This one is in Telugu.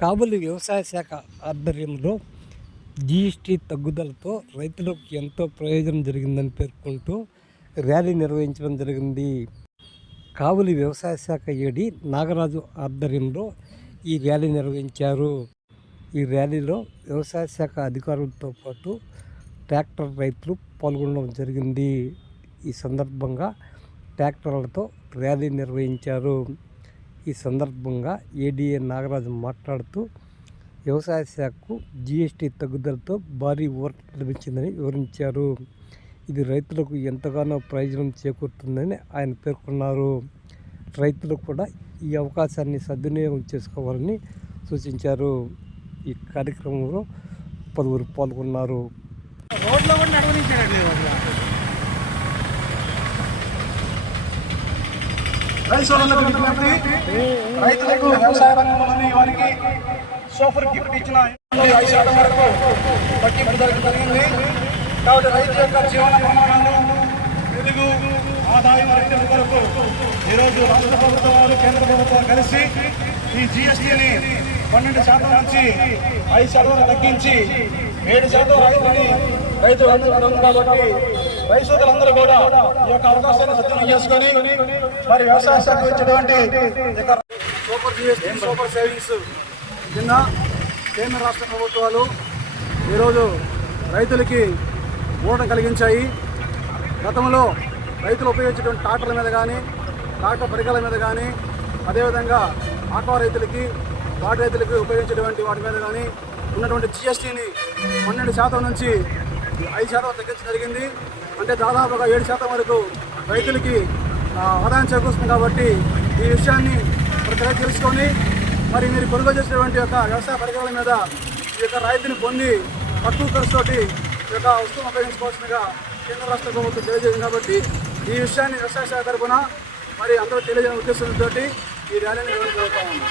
కాబోలు వ్యవసాయ శాఖ ఆధ్వర్యంలో జీఎస్టీ తగ్గుదలతో రైతులకు ఎంతో ప్రయోజనం జరిగిందని పేర్కొంటూ ర్యాలీ నిర్వహించడం జరిగింది. కావులి వ్యవసాయ శాఖ ఏడి నాగరాజు ఆధ్వర్యంలో ఈ ర్యాలీ నిర్వహించారు. ఈ ర్యాలీలో వ్యవసాయ శాఖ అధికారులతో పాటు ట్రాక్టర్ రైతులు పాల్గొనడం జరిగింది. ఈ సందర్భంగా ట్రాక్టర్లతో ర్యాలీ నిర్వహించారు. ఈ సందర్భంగా ఏడీఏ నాగరాజు మాట్లాడుతూ వ్యవసాయ శాఖకు జీఎస్టీ తగ్గుదలతో భారీ ఊరట లభించిందని వివరించారు. ఇది రైతులకు ఎంతగానో ప్రయోజనం చేకూరుతుందని ఆయన పేర్కొన్నారు. రైతులు కూడా ఈ అవకాశాన్ని సద్వినియోగం చేసుకోవాలని సూచించారు. ఈ కార్యక్రమంలో పలువురు పాల్గొన్నారు. రోడ్లో కూడా రైతులకు విజ్ఞప్తి రైతులకు వ్యవసాయ రంగంలోని వారికి సూపర్ గిఫ్ట్ ఇచ్చిన ఐదు శాతం వరకు పట్టింపు జరిగింది కాబట్టి రైతు యొక్క జీవన ప్రమాణాలు వెలుగు ఆదాయం రైతుల కొరకు ఈరోజు రాష్ట్ర ప్రభుత్వం వారు కేంద్ర ప్రభుత్వం కలిసి ఈ జిఎస్టీని పన్నెండు శాతం నుంచి ఐదు శాతం తగ్గించి ఏడు శాతం రైతుని రైతు అందుకున్నాం కాబట్టి రైతులందరూ కూడా ఈ యొక్క అవకాశాన్ని సద్వినియోగం చేసుకొని మరి వ్యవసాయ శాఖ ఇచ్చినటువంటి సూపర్ జిఎస్టీ సూపర్ సేవింగ్స్ కింద కేంద్ర రాష్ట్ర ప్రభుత్వాలు ఈరోజు రైతులకి ఊట కలిగించాయి. గతంలో రైతులు ఉపయోగించేటువంటి ట్రాక్టర్ల మీద కానీ ట్రాక్టర్ పరికరాల మీద కానీ అదేవిధంగా ఆక్వా రైతులకి వాటి రైతులకి ఉపయోగించేటువంటి వాటి మీద కానీ ఉన్నటువంటి జిఎస్టీని పన్నెండు శాతం నుంచి ఐదు శాతం తగ్గించడం జరిగింది. అంటే దాదాపుగా ఏడు శాతం వరకు రైతులకి ఆదాయం చేకూరుస్తుంది కాబట్టి ఈ విషయాన్ని ప్రతి రైతు తెలుసుకొని మరి మీరు కొనుగోలు చేసినటువంటి యొక్క వ్యవసాయ పరికరాల మీద ఈ యొక్క రైతుని పొంది తక్కువ ఖర్చుతోటి ఈ యొక్క వస్తువును ఉపయోగించుకోవాల్సిందిగా కేంద్ర రాష్ట్ర ప్రభుత్వం తెలియజేసింది కాబట్టి ఈ విషయాన్ని వ్యవసాయ శాఖ తరఫున మరి అందరూ తెలియజేయడం ఉద్దేశంతో ఈ ర్యాలీని నిర్వహించబోతా ఉన్నాం